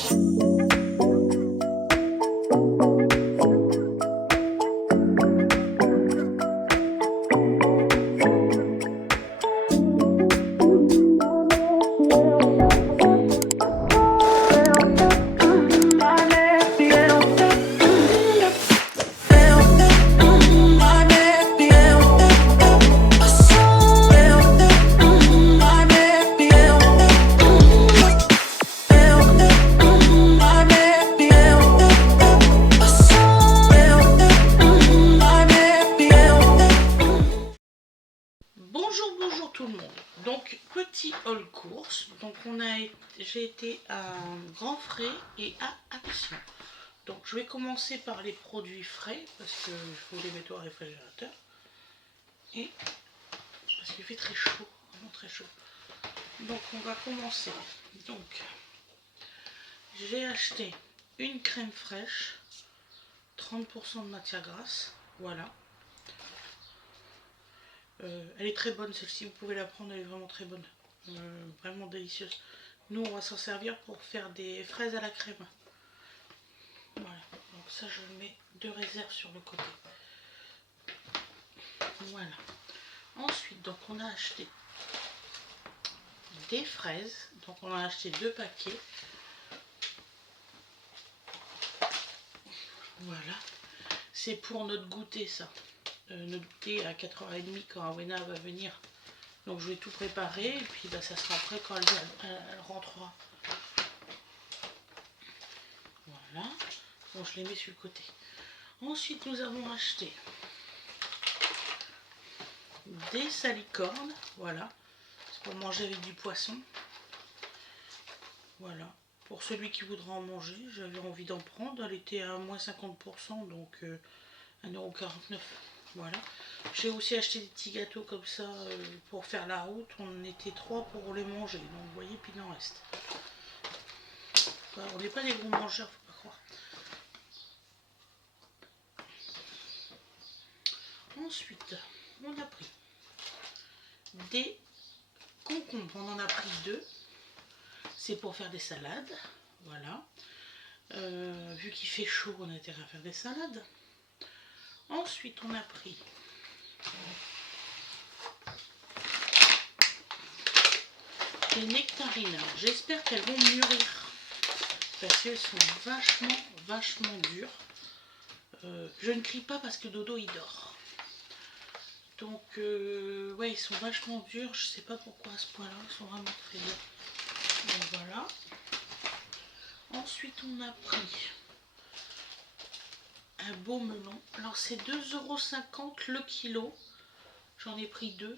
Bonjour tout le monde. Donc petit haul course. Donc j'ai été à Grand Frais et à Action. Donc je vais commencer par les produits frais parce que je vous les mettre au réfrigérateur et parce qu'il fait très chaud, vraiment très chaud. Donc on va commencer. Donc j'ai acheté une crème fraîche, 30% de matière grasse, voilà. Elle est très bonne celle-ci, vous pouvez la prendre, elle est vraiment très bonne, vraiment délicieuse. Nous on va s'en servir pour faire des fraises à la crème. Voilà, donc ça je le mets de réserve sur le côté. Voilà. Ensuite donc on a acheté des fraises, donc on a acheté 2 paquets. Voilà, c'est pour notre goûter ça. Notre goûter à 4h30 quand Awena va venir. Donc je vais tout préparer et puis bah, ça sera prêt quand elle rentrera. Voilà, bon je les mets sur le côté. Ensuite nous avons acheté des salicornes, voilà, c'est pour manger avec du poisson. Voilà, pour celui qui voudra en manger, j'avais envie d'en prendre, elle était à moins 50%, donc 1,49 €. Voilà. J'ai aussi acheté des petits gâteaux comme ça pour faire la route. On était 3 pour les manger. Donc vous voyez, puis il en reste. Enfin, on n'est pas des gros mangeurs, faut pas croire. Ensuite, on a pris des concombres. On en a pris 2. C'est pour faire des salades. Voilà. Vu qu'il fait chaud, on a intérêt à faire des salades. Ensuite, on a pris des nectarines. J'espère qu'elles vont mûrir parce qu'elles sont vachement dures. Je ne crie pas parce que Dodo il dort. Donc ouais, ils sont vachement durs. Je sais pas pourquoi à ce point là, ils sont vraiment très durs. Donc voilà. Ensuite on a pris un beau melon. Alors c'est 2,50 € le kilo. J'en ai pris 2.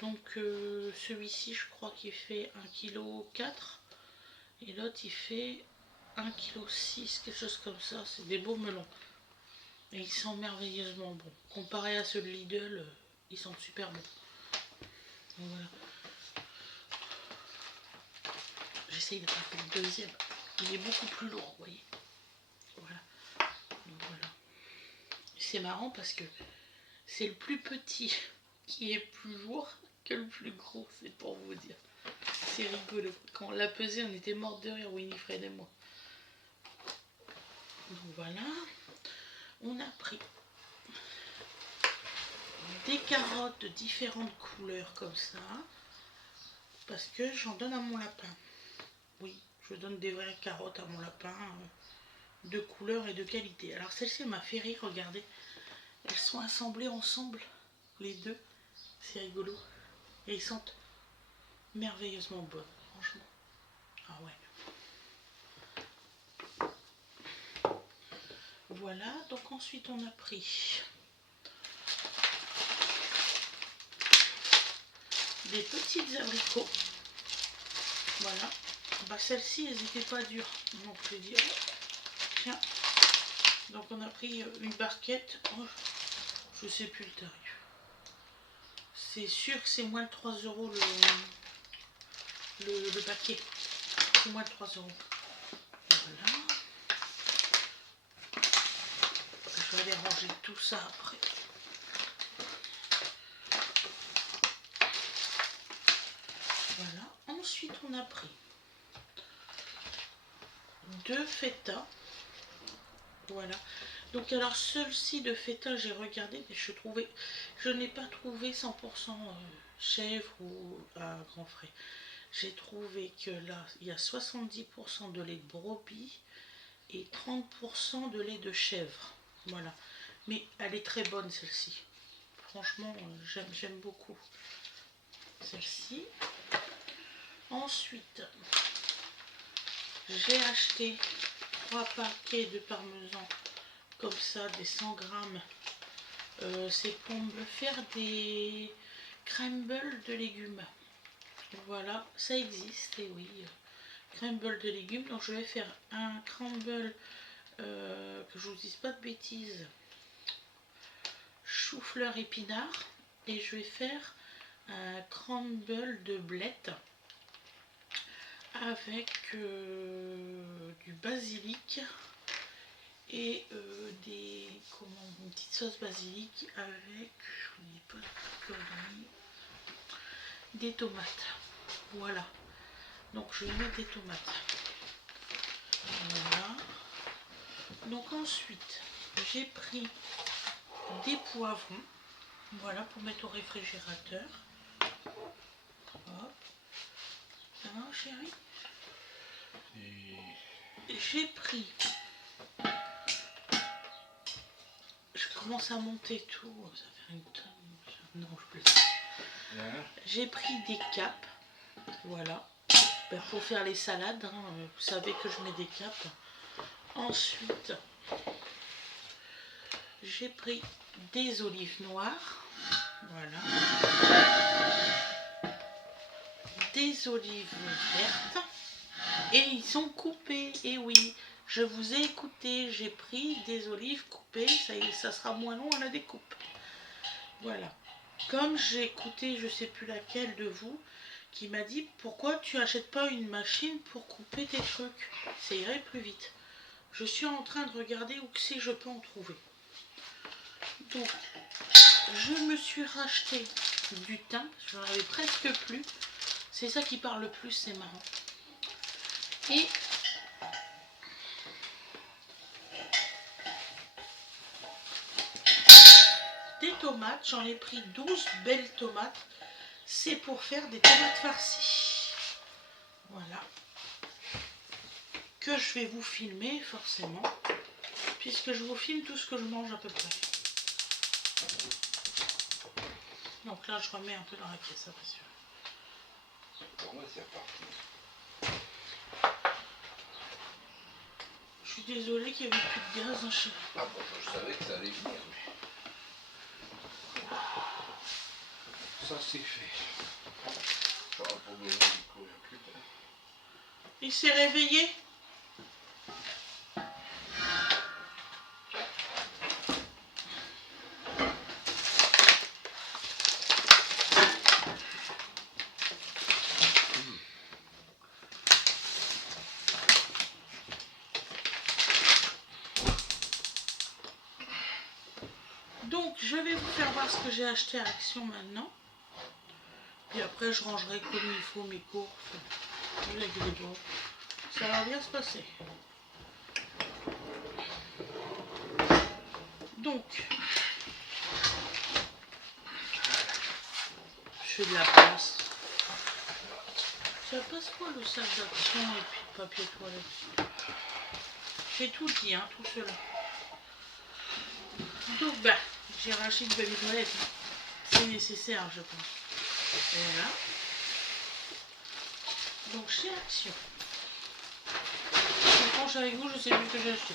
Donc celui-ci je crois qu'il fait 1,4 kg. Et l'autre il fait 1,6 kg, quelque chose comme ça. C'est des beaux melons. Et ils sont merveilleusement bons. Comparé à ceux de Lidl, ils sont super bons. Donc voilà. J'essaye d'attraper le deuxième. Il est beaucoup plus lourd, vous voyez. Voilà. Donc voilà. C'est marrant parce que c'est le plus petit qui est plus lourd que le plus gros, c'est pour vous dire. C'est rigolo. Quand on l'a pesé, on était morts de rire, Winifred et moi. Donc voilà. On a pris des carottes de différentes couleurs comme ça. Parce que j'en donne à mon lapin. Oui, je donne des vraies carottes à mon lapin. De couleur et de qualité. Alors celle-ci m'a fait rire, regardez. Elles sont assemblées ensemble, les deux. C'est rigolo. Et ils sentent merveilleusement bonnes, franchement. Ah ouais. Voilà, donc ensuite on a pris des petites abricots. Voilà. Bah celles-ci, elles n'étaient pas dures. Donc je vais dire, tiens. Donc on a pris une barquette. Oh, je sais plus le tarif. C'est sûr que c'est moins de 3 € le paquet. C'est moins de 3 €. Voilà. Je vais aller ranger tout ça après. Voilà. Ensuite, on a pris de feta. Voilà. Donc alors celle-ci de feta, j'ai regardé, mais je n'ai pas trouvé 100% chèvre ou à grands frais. J'ai trouvé que là, il y a 70% de lait de brebis et 30% de lait de chèvre. Voilà. Mais elle est très bonne celle-ci. Franchement, j'aime beaucoup celle-ci. Ensuite, j'ai acheté 3 paquets de parmesan comme ça, des 100 grammes. C'est pour me faire des crumbles de légumes. Voilà, ça existe, et oui, crumble de légumes. Donc je vais faire un crumble, que je vous dise pas de bêtises, chou-fleur épinard, et je vais faire un crumble de blettes avec du basilic et une petite sauce basilic avec, je vous dis pas de conneries, des tomates. Voilà, donc je vais mettre des tomates. Voilà. Donc ensuite, j'ai pris des poivrons, voilà, pour mettre au réfrigérateur. Hop. Ça va, chérie? J'ai pris, je commence à monter tout, ça fait une tonne. Non, je plaisante. J'ai pris des capes, voilà, pour faire les salades, hein. Vous savez que je mets des capes. Ensuite, j'ai pris des olives noires, voilà, des olives vertes, et ils sont coupés, et oui, je vous ai écouté, j'ai pris des olives coupées, ça sera moins long à la découpe. Voilà. Comme j'ai écouté, je sais plus laquelle de vous, qui m'a dit pourquoi tu achètes pas une machine pour couper tes trucs, ça irait plus vite. Je suis en train de regarder où c'est que je peux en trouver. Donc, je me suis racheté du thym, j'en avais presque plus. C'est ça qui parle le plus, c'est marrant. Et des tomates, j'en ai pris 12 belles tomates. C'est pour faire des tomates farcies. Voilà. Que je vais vous filmer forcément, puisque je vous filme tout ce que je mange à peu près. Donc là, je remets un peu dans la pièce à pression. Pour moi, c'est reparti. Je suis désolée qu'il n'y avait plus de gaz, hein, chérie. Ah bon, je savais que ça allait venir, mais... Ça, c'est fait. J'aurais pas besoin de courir plus tard. Il s'est réveillé? Donc, je vais vous faire voir ce que j'ai acheté à Action maintenant. Puis après, je rangerai comme il faut mes courses. Ça va bien se passer. Donc, je fais de la place. Ça passe quoi le sac d'Action et puis le papier toilette? J'ai tout dit, hein, tout cela. Donc, bah, j'ai racheté du papier toilette. C'est nécessaire, je pense. Et voilà. Donc, chez Action. Je franche avec vous, je sais plus ce que j'ai acheté.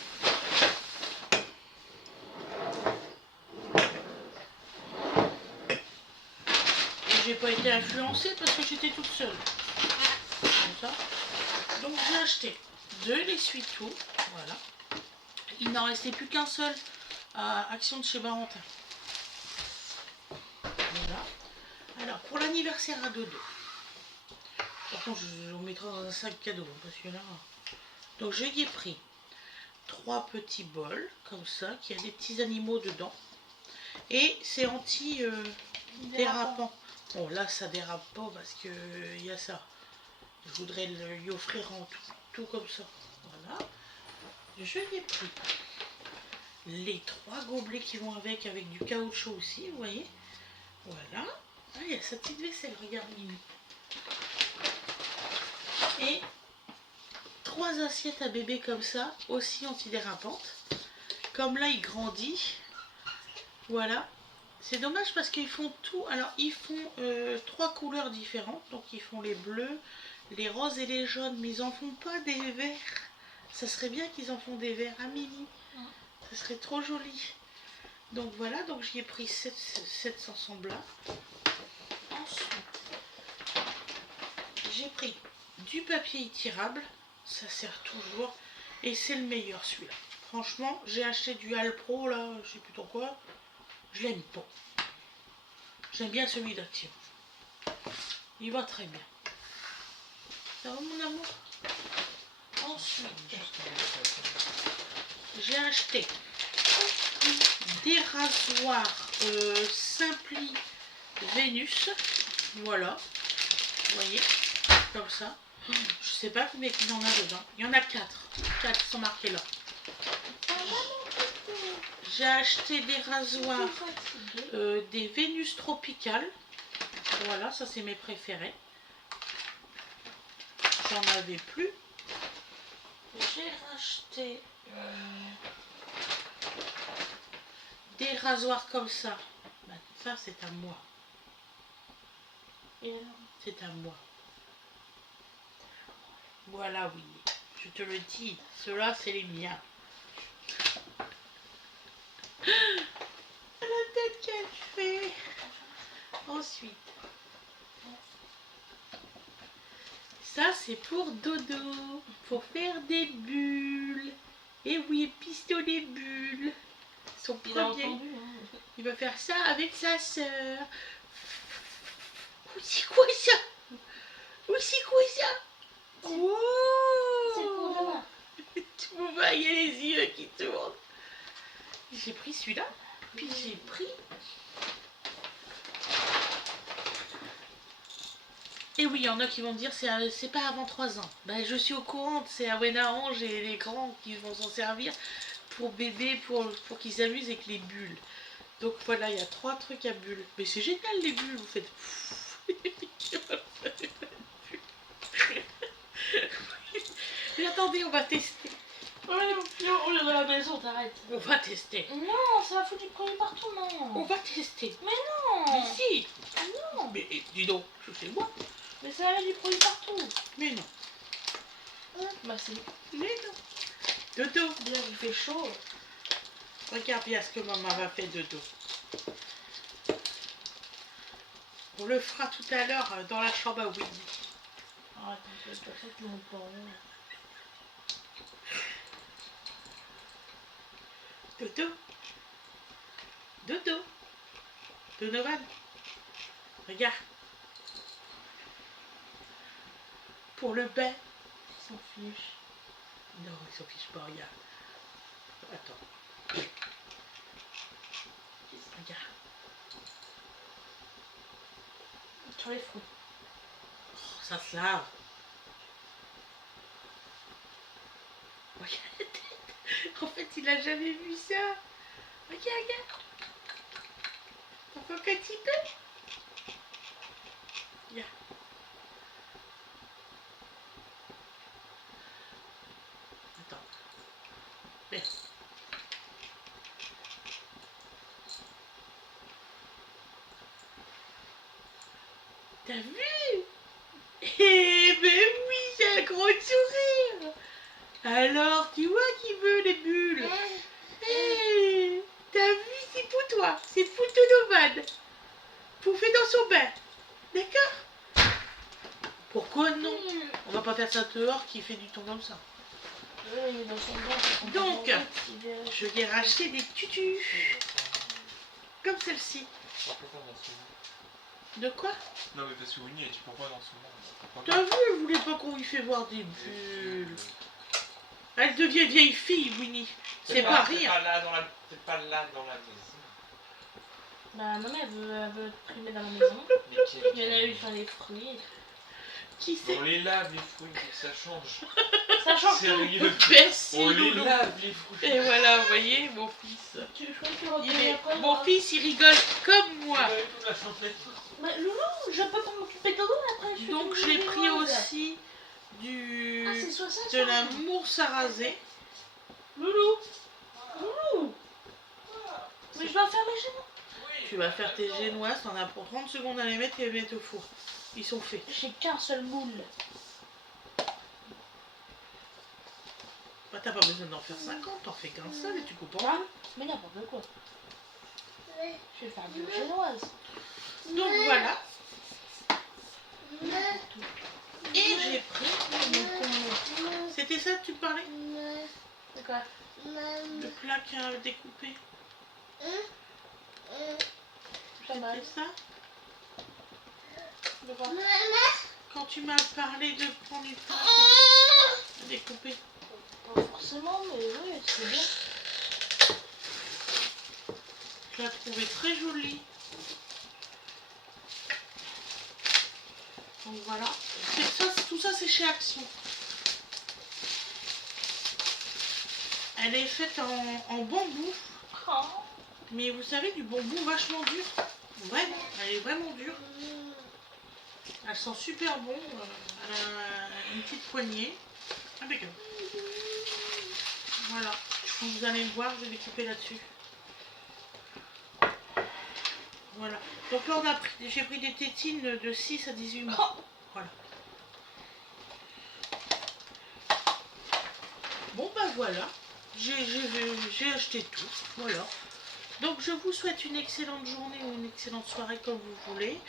Et j'ai pas été influencée parce que j'étais toute seule. Comme ça. Donc, j'ai acheté de l'essuie-tout. Voilà. Il n'en restait plus qu'un seul à Action de chez Barentin. Voilà. Alors, pour l'anniversaire à Dodo. Par contre, je vous mettrai dans un sac cadeau, parce que là... Donc, j'ai pris 3 petits bols, comme ça, qui a des petits animaux dedans. Et c'est anti-dérapant. Bon, là, ça dérape pas, parce que y a ça. Je voudrais lui offrir en tout comme ça. Voilà. Voilà. Je lui ai pris les 3 gobelets qui vont avec du caoutchouc aussi, vous voyez. Voilà. Ah, il y a sa petite vaisselle, regarde Mimi. Et 3 assiettes à bébé comme ça, aussi antidérapantes. Comme là, il grandit. Voilà. C'est dommage parce qu'ils font tout. Alors, ils font 3 couleurs différentes. Donc, ils font les bleus, les roses et les jaunes. Mais ils en font pas des verts. Ça serait bien qu'ils en font des verts à Mimi. Ça serait trop joli. Donc, voilà. Donc, j'y ai pris 700 semblables. Ensuite, j'ai pris du papier étirable. Ça sert toujours. Et c'est le meilleur, celui-là. Franchement, j'ai acheté du Alpro, là. Je sais plus trop quoi. Je l'aime pas. J'aime bien celui-là, tiens. Il va très bien. Ça va, mon amour? Ensuite, j'ai acheté des rasoirs Simpli Vénus. Voilà. Vous voyez, comme ça. Je sais pas combien il y en a dedans. Il y en a 4. 4 sont marqués là. J'ai acheté des rasoirs des Vénus tropicales. Voilà, ça c'est mes préférés. J'en avais plus. J'ai racheté des rasoirs comme ça. Ben, ça c'est à moi. C'est à moi. Voilà, oui. Je te le dis. Ceux-là, c'est les miens. La tête qu'elle fait. Ensuite. Ça, c'est pour Dodo. Pour faire des bulles. Et oui, pistolet bulles. Son premier. Il va faire ça avec sa sœur. C'est quoi ça? C'est quoi ça? Wow. C'est pour demain. Tu me vois, il y a les yeux qui tournent. J'ai pris celui-là. Puis j'ai pris... Et oui, il y en a qui vont me dire c'est pas avant 3 ans. Ben, je suis au courant, c'est à Wenarange et les grands qui vont s'en servir pour bébé, pour qu'ils s'amusent avec les bulles. Donc voilà, il y a 3 trucs à bulles. Mais c'est génial les bulles, vous faites... Mais attendez, on va tester. On est dans la maison, t'arrêtes. On va tester. Non, ça va foutre du produit partout, non. On va tester. Mais non. Ici. Non. Mais dis donc, je fais moi. Mais ça va du produit partout. Mais non. Bah c'est... Mais non. Dodo. Déjà, il fait chaud. Regarde bien ce que maman va faire de dos. On le fera tout à l'heure dans la chambre à Winnie. Ah, attends, c'est pas ça que mon parent. Dodo. Dodo. Donovan. Regarde. Pour le bain. Ils s'en fichent. Non, ils s'en fichent pas, regarde. Attends. Regarde. Sur les fruits. Oh, ça se lave. Regarde la tête. En fait, il a jamais vu ça. Regarde, regarde. Encore un petit peu. Regarde. Attends. Merde. T'as vu? Eh ben oui, j'ai un gros sourire. Alors, tu vois qui veut les bulles? Hey, t'as vu, c'est pour toi. C'est pour Donovan. Pour faire dans son bain. D'accord? Pourquoi non? On va pas faire ça dehors qui fait du temps comme ça. Il est dans son bain. Donc, je vais racheter des tutus. Comme celle-ci. De quoi? Non mais parce que Winnie elle dit pourquoi dans son monde. T'as vu, elle voulait pas qu'on lui fait voir des bulles. Elle devient vieille fille, Winnie. C'est pas rire. C'est pas là dans la maison. Bah maman elle veut te primer dans la maison. Mais Il y en a eu sur les fruits. Qui c'est? On les lave les fruits, ça change. Ça change tout. Sérieux. Merci, On les Loulou. lave les fruits. Et voilà, vous voyez, mon fils. Tu veux que tu Il reviennes est... après Mon moi fils, il rigole comme moi. Vous avez toute la santé. Mais Loulou, je peux pas m'occuper de toi après. Je suis Donc, une j'ai pris génoise. aussi du... Ah, c'est soit ça, de soit la ça. mousse à raser. Loulou. Loulou. Mais je dois faire mes génois. Tu vas faire tes génoises, t'en as pour 30 secondes à les mettre et les mettre au four. Ils sont faits. J'ai qu'un seul moule. Bah, t'as pas besoin d'en faire 50, t'en fais qu'un seul et tu coupes en deux. Mais n'importe quoi. Je vais faire du génoise. Donc voilà. Et j'ai pris... C'était ça que tu parlais? C'est quoi? Le plat qui a découpé. Pas mal. C'était ça? De quoi? Quand tu m'as parlé de prendre une plat à découper. Pas forcément, mais oui, c'est bien. Je l'ai trouvé très jolie. Donc voilà. Tout ça c'est chez Action. Elle est faite en bambou. Oh. Mais vous savez, du bambou vachement dur. Vraiment, elle est vraiment dure. Elle sent super bon. Elle a une petite poignée. Impeccable. Voilà. Vous allez me voir, je vais découper là-dessus. Voilà. Donc là, j'ai pris des tétines de 6 à 18 mois. Voilà. Bon, bah voilà. J'ai acheté tout. Voilà. Donc je vous souhaite une excellente journée ou une excellente soirée comme vous voulez.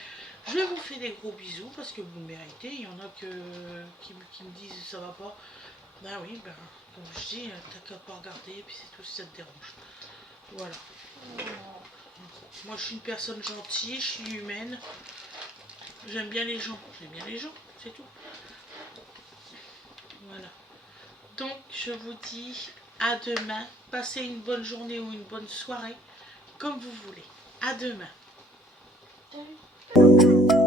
Je vous fais des gros bisous parce que vous le méritez. Il y en a qui me disent ça va pas. Ben oui, ben, comme je dis, t'as qu'à pas regarder et puis c'est tout si ça te dérange. Voilà. Moi je suis une personne gentille, je suis humaine. J'aime bien les gens. J'aime bien les gens, c'est tout. Voilà. Donc je vous dis à demain. Passez une bonne journée ou une bonne soirée. Comme vous voulez. À demain. Salut.